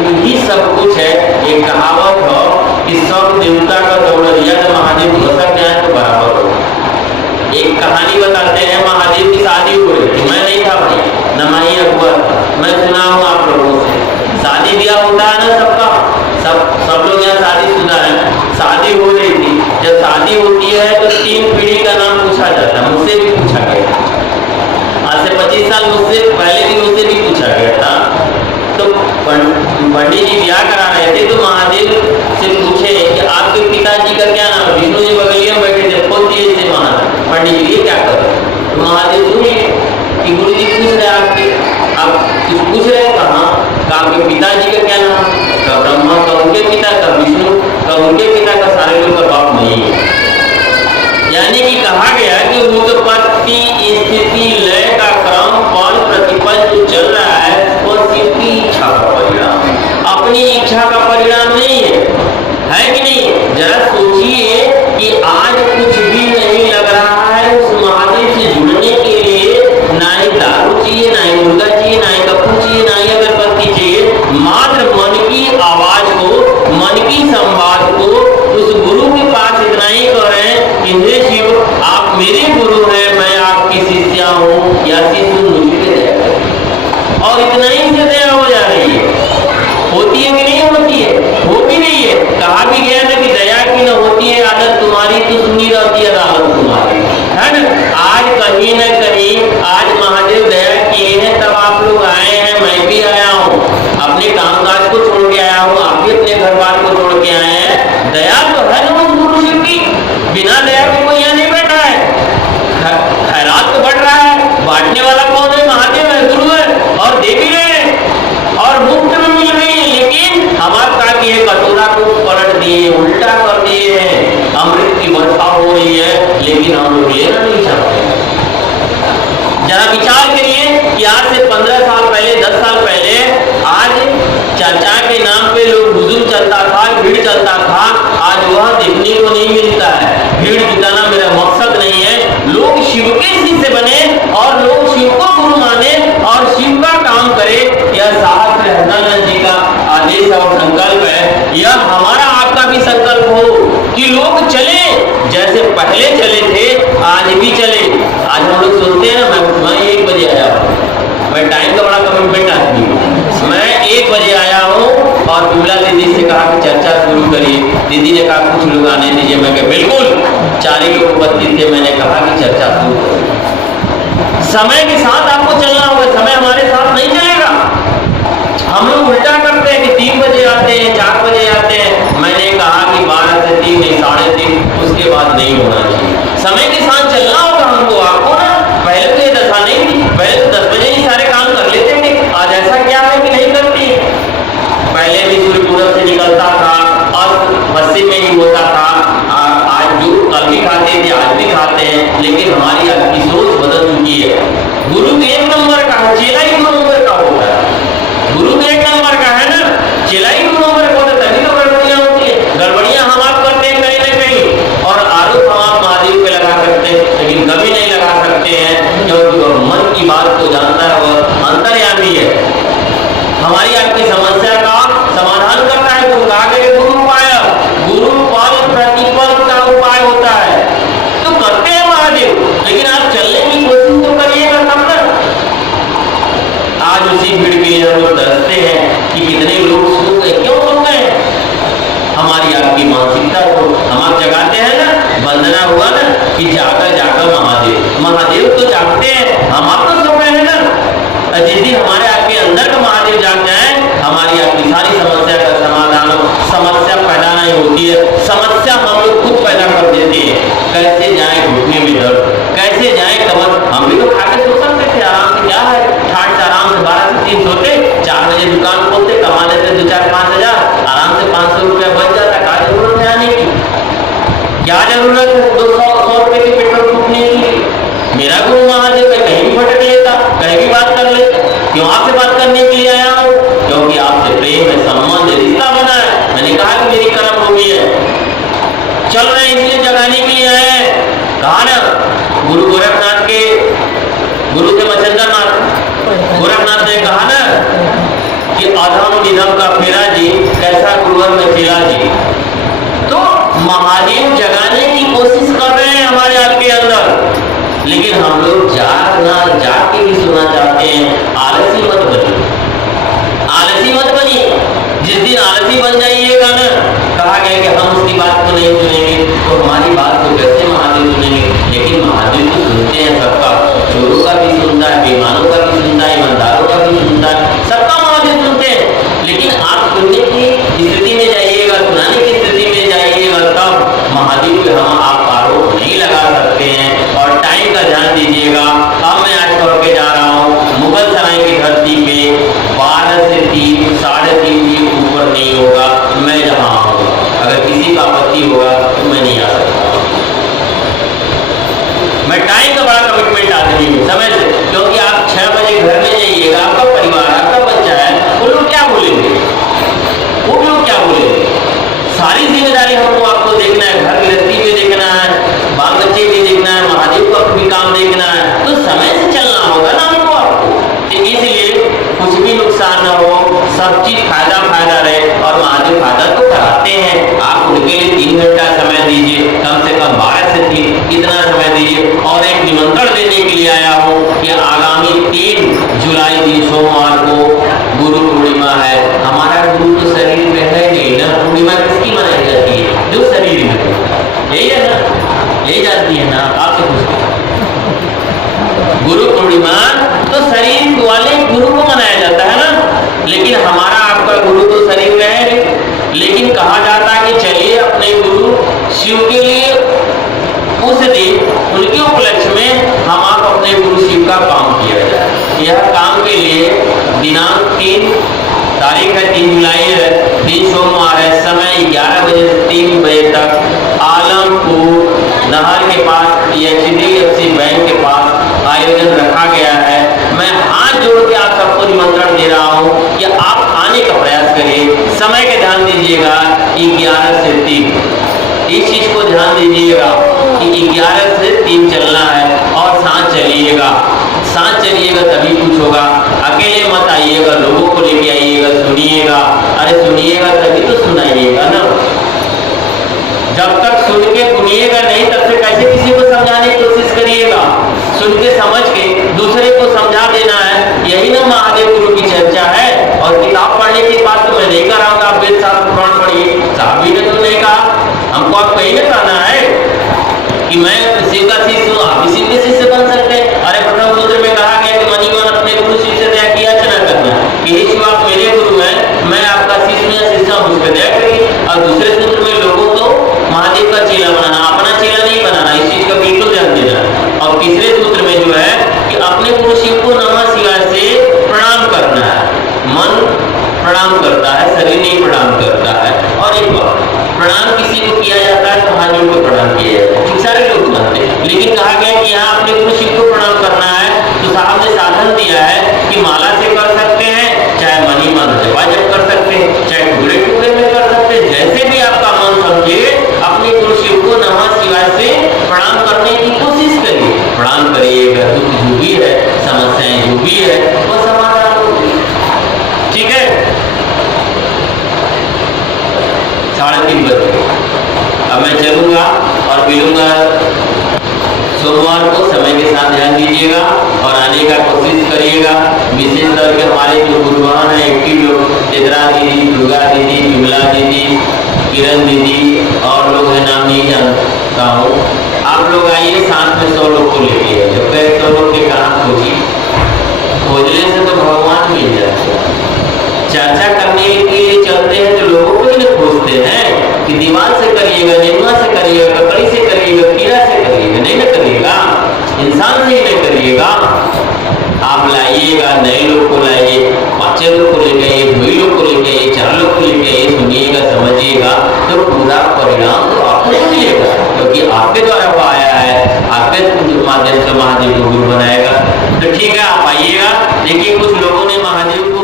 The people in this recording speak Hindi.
महादेव ही सब कुछ है। एक कहावत हो कि सब देवता का दौड़िया जब महादेव भसक जाए तो बराबर हो। एक कहानी बताते हैं, महादेव की शादी हो रही थी, मैं नहीं था भाई, नमाई अकबर, मैं सुना हूँ आप लोगों से। शादी ब्याह होता है ना सबका, सब लोग यहाँ शादीशुदा है। शादी हो रही थी, जब शादी होती है तो 3 पीढ़ी का नाम पूछा जाता है। मुझसे भी पूछा गया, आज से 25 साल मुझसे पहले भी मुझसे भी पूछा गया था। तो पंडित जी ब्याह करा रहे थे तो महादेव से पूछे कि आपके पिताजी का क्या नाम है। विष्णु जी बगलिया में बैठे थे, खोल दिए थे पंडित जी, ये क्या करो। तो महादेव सुनिए कि गुरु जी पूछ रहे आपके, आप कुछ पूछ रहे कहाँ का, आपके पिताजी का क्या नाम, का ब्रह्मा, का उनके पिता, का विष्णु, का उनके पिता, का सारे लोग का बाप नहीं है। यानी कि कहा गया कि उत्पत्ति स्थिति लय का क्रम पल प्रतिपल जो चल रहा है वो शिव की इच्छा का परिणाम है, अपनी इच्छा का परिणाम नहीं है कि नहीं। जरा सोचिए कि आज कुछ भी नहीं लग रहा है उस महादेव से जुड़ने के लिए, ना ही दारू चाहिए, ना ही मुर्गा चाहिए, ना ही कपूर चाहिए, ना ही अगरबत्ती चाहिए, मात्र मन की आवाज को, मन की संवाद को उस गुरु के पास इतना ही करें कि हे शिव आप मेरे गुरु हैं, मैं आपकी शिष्या हूँ, या शिष्य मुझ पे दया करें। और इतना ही से दया हो जा रही है, होती है कि नहीं होती है, हो भी नहीं है। कहा भी गया ना कि दया की न होती है आदत तुम्हारी तो सुनी रहती है अदालत तुम्हारी, है ना। आज कहीं न कहीं आज महादेव दया किए हैं तब आप लोग आए हैं, मैं भी आया हूँ, अपने कामकाज को छोड़ के आया हूँ, आप भी अपने घर बार को छोड़ के आए हैं। दया तो है ना उस गुरु शिव की, बिना दया के कोई यहाँ नहीं बैठा है। खैरात तो बढ़ रहा है, बांटने वाला कौन है, महादेव है, गुरु है, और दे भी रहे हैं और मुफ्त में मिल रही है। लेकिन हमारा की कटोरा को पलट दिए, उल्टा कर दिए हैं, अमृत की वर्षा हो रही है लेकिन हम लोग लेना नहीं चाहते। जरा विचार करिए कि आज से 15 साल पहले, 10 साल पहले, आज चर्चा के नाम पे लोग हुजूम चलता था, भीड़ चलता था, आज वह देखने को नहीं मिलता है। भीड़ जुटाना मेरा मकसद नहीं है, लोग शिव के शिष्य बने और लोग शिव को गुरु माने और शिव का काम करे, यह साहब हरदानंद जी का आदेश और संकल्प है। यह हमारा आपका भी संकल्प हो कि लोग चले जैसे पहले चले थे, आज भी चले। आज हम लोग सोचते हैं ना, मैं 1 बजे आया हूँ, मैं टाइम का बड़ा कमिटमेंट आदमी हूँ, मैं 1 बजे आया हूँ और बिमला दीदी से कहा कि चर्चा शुरू करिए। दीदी ने कहा कुछ लोग आने दीजिए, मैं कहा बिल्कुल, 4 ही लोग उपस्थित थे, मैंने कहा कि चर्चा शुरू करिए। समय के साथ आपको चलना होगा, समय हमारे साथ नहीं चलेगा। हम लोग उल्टा करते हैं कि 3 बजे आते हैं, 4 बजे आते हैं। मैंने कहा कि 12 से 3 नहीं, 3:30, उसके बाद नहीं होना चाहिए। समय के साथ चलना होगा हमको, आपको ना। पहले तो ये दशा नहीं थी, पहले तो 10 बजे ही सारे काम कर लेते थे। आज ऐसा क्या है कि नहीं करती। पहले भी सूर्य पूरब से निकलता था और पश्चिम में ही होता था। आज जो कल भी खाते थे आज भी खाते हैं, लेकिन हमारी आपकी सोच बदल चुकी है। गुरु 1 नंबर का है, चेला ही 2 नंबर का होता है। गुरु 1 नंबर का है ना, चेला ही 2 नंबर का होता है, तभी तो गड़बड़ियां होती है। गड़बड़ियां हम आप करते हैं कहीं ना कहीं, और आरोप हम आप महादेव पे लगा सकते हैं, लेकिन कभी नहीं लगा सकते हैं, क्योंकि मन की बात को जानता है, वह अंतर्यामी है। हमारी आपकी समस्या का समाधान करता है। तो कहा गया गुरु उपाय, गुरु पल प्रतिपल का उपाय होता है। तो करते हैं महादेव, लेकिन आप चलने की कोशिश तो करिएगा तब ना। आज उसी भीड़ के लिए हम लोग डरते हैं कि कितने लोग सो गए, क्यों सो गए। हमारी आपकी मानसिकता को हम आप जगाते हैं ना, वंदना हुआ ना कि जागा जागा महादेव, महादेव तो जागते हैं, हम आप तो सो गए हैं ना। जिस दिन हमारे आपके अंदर का महादेव जाग जाए, हमारी आपकी सारी समस्या का समाधान हो। समस्या पैदा नहीं होती है, समस्या हम लोग खुद पैदा कर देते हैं। कैसे जाए घुटने में दर्द, कैसे जाए कमर, हम भी तो खा के सो सकते थे आराम से, क्या है ठाट से आराम से 12 से 3 सोते, 4 बजे दुकान खोलते, कमा लेते 2-4-5 हजार, आराम से 500 रुपया बच जाता। क्या जरूरत है आने की, क्या जरूरत है 200 रुपए के पेट्रोल फूकने की। मेरा गुरु महादेव है, कहीं भी भटक लेता, कहीं भी बात कर ले। क्यों आपसे बात करने के लिए आया हूँ, क्योंकि आपसे प्रेम है, संबंध है, रिश्ता बना है। मैंने कहा कि मेरी कर्म भूमि है, चल रहे हैं इसलिए जगाने के लिए आए हैं। कहा ना गुरु गोरखनाथ के, गुरु थे मचंद्रनाथ, गोरखनाथ ने कहा ना कि अधम निधम का फेरा जी, कैसा गुरुवर में चेला जी। तो महादेव जगाने की कोशिश कर रहे हैं हमारे आपके अंदर, लेकिन हम लोग जाग के भी सुनना चाहते हैं। आलसी मत बनिए, आलसी मत बनिए। जिस दिन आलसी बन जाइएगा ना, कहा गया कि हम उसकी बात को नहीं सुनेंगे, तो हमारी बात को कैसे महादेव सुनेंगे। लेकिन महादेव तो सुनते हैं सबका, चोरों का भी सुनता है, बेईमानों का भी सुनता है, ईमानदारों का भी सुनता है, सबका महादेव सुनते हैं। लेकिन आप सुनने की स्थिति में जाइएगा, सुनाने की स्थिति में जाइएगा, तब महादेव पे हम आप आरोप नहीं लगा सकते हैं। और टाइम का ध्यान दीजिएगा। अब मैं आज छोड़ के जा रहा हूँ मुगल सराय की धरती पे 12 से 3, 3:30 के ऊपर नहीं होगा, मैं जहाँ आऊँगा। अगर किसी का आपत्ति होगा तो मैं नहीं आ सकता। मैं टाइम का बड़ा कमिटमेंट आदमी हूँ, समय से, क्योंकि आप 6 बजे घर में जाइएगा, आपका परिवार, आपका बच्चा है, वो लोग क्या बोलेंगे, वो लोग क्या बोलेंगे। सारी जिम्मेदारी हमको आपको देखना है, घर गृहस्थी भी देखना है, बाल बच्चे भी देखना है, महादेव का भी काम देखना है, तो समय से चलना होगा ना हमको आपको। इसलिए कुछ भी नुकसान न हो, सब चीज फायदा रहे, और महादेव फायदा तो कराते हैं। आप उनके लिए 3 घंटा समय दीजिए, कम से कम 12 से 3 इतना समय दीजिए। और एक निमंत्रण देने के लिए आया हूँ कि आगामी 3 जुलाई दिन सोमवार को गुरु पूर्णिमा है। हमारा गुरु तो शरीर में है नहीं ना, पूर्णिमा किसकी मनाई जाती है, जो शरीर में है, यही है ना, यही जाती है ना, आपसे पूछते। गुरु पूर्णिमा तो शरीर वाले गुरु को मनाया जाता है ना, लेकिन हमारा आपका गुरु तो शरीर में है। लेकिन कहा जाता है कि चलिए अपने गुरु शिव के लिए उस दिन उनके उपलक्ष्य में हम आप अपने गुरु शिव का काम किया जाए। यह काम के लिए दिनांक 3 तारीख है, 3 जुलाई है, दिन सोमवार है, समय 11 बजे से 3 बजे तक आलमपुर नहर के पास HDFC बैंक के पास आयोजन रखा गया है। मैं हाथ जोड़ के आप सबको निमंत्रण दे रहा हूँ कि आप आने का प्रयास करिए। समय का ध्यान दीजिएगा, 11 से 3, इस चीज को ध्यान दीजिएगा कि 11 से 3 चलना है। और साथ चलिएगा तभी कुछ होगा। अकेले मत आइएगा, लोगों को लेके आइएगा, सुनिएगा। अरे सुनिएगा तभी तो सुनाइएगा ना। जब तक सुन के सुनिएगा नहीं, तब से कैसे किसी को समझाने की कोशिश करिएगा। सुन के समझ के दूसरे को समझा देना है, यही ना महादेव गुरु की चर्चा है। और किताब पढ़ने की बात तो मैं नहीं कर रहा हूँ, आप वेद शास्त्र पुराण पढ़िए, साहब भी ने तो नहीं कहा। हमको आपको यही कहना है कि मैं शिव का शिष्य हूँ, आप भी शिव के शिष्य बन सकते हैं। अरे प्रथम सूत्र में कहा गया कि मनीमान अपने गुरु शिव से दया किया न करना, कि हे शिव आप मेरे गुरु हैं, मैं आपका शिष्य या शिष्य हूँ, मुझ पर दया करिए। और दूसरे सूत्र में लोगों को महादेव का चेला बनाना, अपना चेला नहीं बनाना, इस चीज का बिल्कुल ध्यान देना। और तीसरे सूत्र में जो है कि अपने गुरु शिव को नमः शिवाय से प्रणाम करना है। मन प्रणाम करता है, शरीर नहीं प्रणाम करता है। और एक बात, प्रणाम किसी को किया जाता है तो महादेव को प्रणाम किया जाता है, ठीक सारे लोग मानते हैं। लेकिन कहा गया कि यहाँ अपने गुरु शिव को प्रणाम करना है, तो साहब ने साधन दिया है कि माला से कर सकते हैं, चाहे मनी मन जब कर सकते हैं, चाहे टुकड़े टुकड़े में कर सकते हैं, जैसे भी आपका मन समझे अपने गुरु शिव को नमः शिवाय से प्रणाम करने की कोशिश करिए। प्रणाम करिएगा, दुख जो भी है, समस्याएं जो भी है, वो समाधान होगी। ठीक है, 3:30 बजे अब मैं चलूंगा और मिलूंगा सोमवार को। समय के साथ ध्यान दीजिएगा और आने का कोशिश करिएगा। विशेष तौर पे हमारे जो गुरुवान है, एक्टिव लोग, चित्रा दीदी, दुर्गा दीदी, विमला दीदी, किरण दीदी और लोग हैं, नाम नहीं जानता हूँ। आप लोग आइए, साथ में 100 लोग को लेके आइए। 100 लोग के कहाँ खोजने से तो भगवान मिल जाते हैं। चर्चा करने के लिए चलते हैं तो लोगों को ही खोजते हैं कि दीवार से करिएगा, निम्मा से करिएगा, ककड़ी से करिएगा, कीड़ा से करिएगा, नहीं ना करिएगा, इंसान से ही नहीं करिएगा। आप लाइएगा, नए लोग को लाइए, 5 लोग को लेके आइए, 2 लोग को लेके आइए, 4 लोग को लेके आइए, सुनिएगा, समझिएगा, तो पूरा परिणाम तो आपको मिलेगा, क्योंकि आपके द्वारा वो आया है, आपके माध्यम से महादेव को गुरु बनाएगा। तो ठीक है, आप आइएगा। देखिए कुछ लोगों ने महादेव को